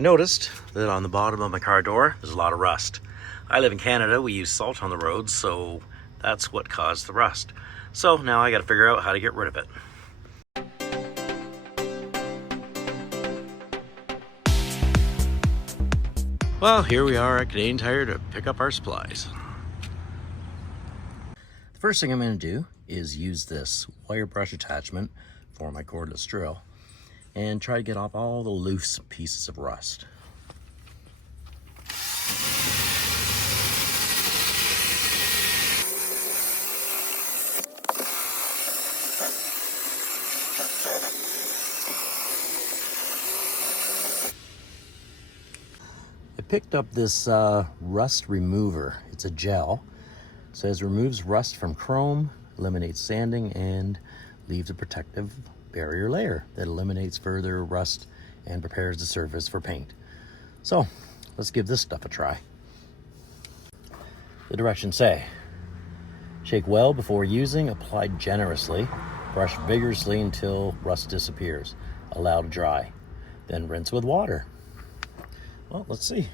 I noticed that on the bottom of my car door, there's a lot of rust. I live in Canada, we use salt on the roads, so that's what caused the rust. So now I gotta figure out how to get rid of it. Well, here we are at Canadian Tire to pick up our supplies. The first thing I'm gonna do is use this wire brush attachment for my cordless drill and try to get off all the loose pieces of rust. I picked up this rust remover. It's a gel. It says removes rust from chrome, eliminates sanding, and leaves a protective barrier layer that eliminates further rust and prepares the surface for paint. So let's give this stuff a try. The directions say, shake well before using, apply generously, brush vigorously until rust disappears, allow to dry, then rinse with water. Well, let's see.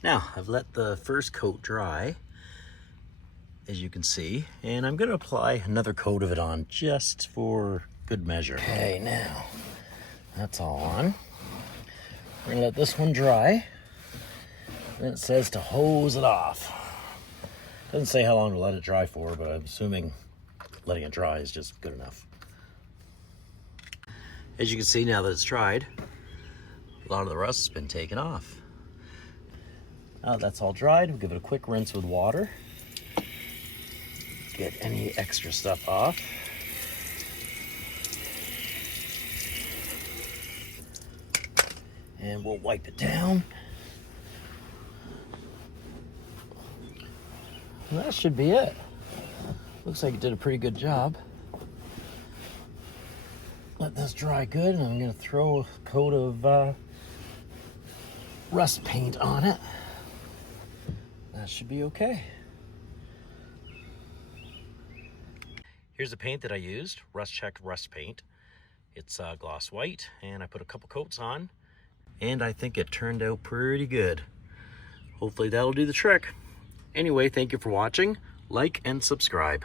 Now, I've let the first coat dry, as you can see, and I'm going to apply another coat of it on just for good measure. Okay, now, that's all on. We're going to let this one dry. Then it says to hose it off. Doesn't say how long to let it dry for, but I'm assuming letting it dry is just good enough. As you can see, now that it's dried, a lot of the rust has been taken off. Now that's all dried, we'll give it a quick rinse with water. Get any extra stuff off. And we'll wipe it down. And that should be it. Looks like it did a pretty good job. Let this dry good, and I'm gonna throw a coat of rust paint on it. That should be okay. Here's the paint that I used, Rust Check Rust Paint. It's gloss white, and I put a couple coats on, and I think it turned out pretty good. Hopefully that'll do the trick. Anyway, thank you for watching. Like and subscribe.